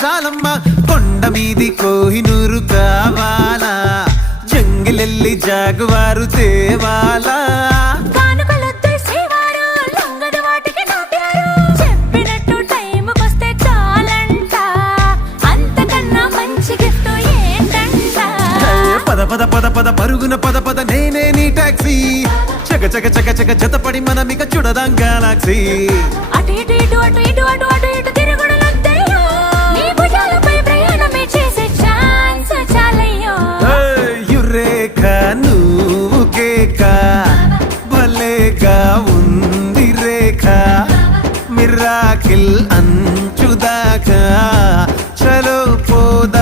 చాలమ్మా కొండ మీది కోహినూరు కావాలా జంగిలెల్లి జాగువారు తేవాలా పద పద పద పరుగున పద పద నేనే నీ టాక్సీ చక చక చక చక జతపడి మనమిక చూడదాం గెలాక్సీ అటు ఇటు ఇటు అటు ఇటు అటు అటు ఇటు తిరుగుడులొద్దయ్యో నీ భుజాలపై ప్రయాణమే చేసే ఛాన్స్ చాలయ్యో యురేఖా నువ్వు కేక భలేగా ఉంది రేఖ మిరాకిల్ అంచుదాకా చలో పోదా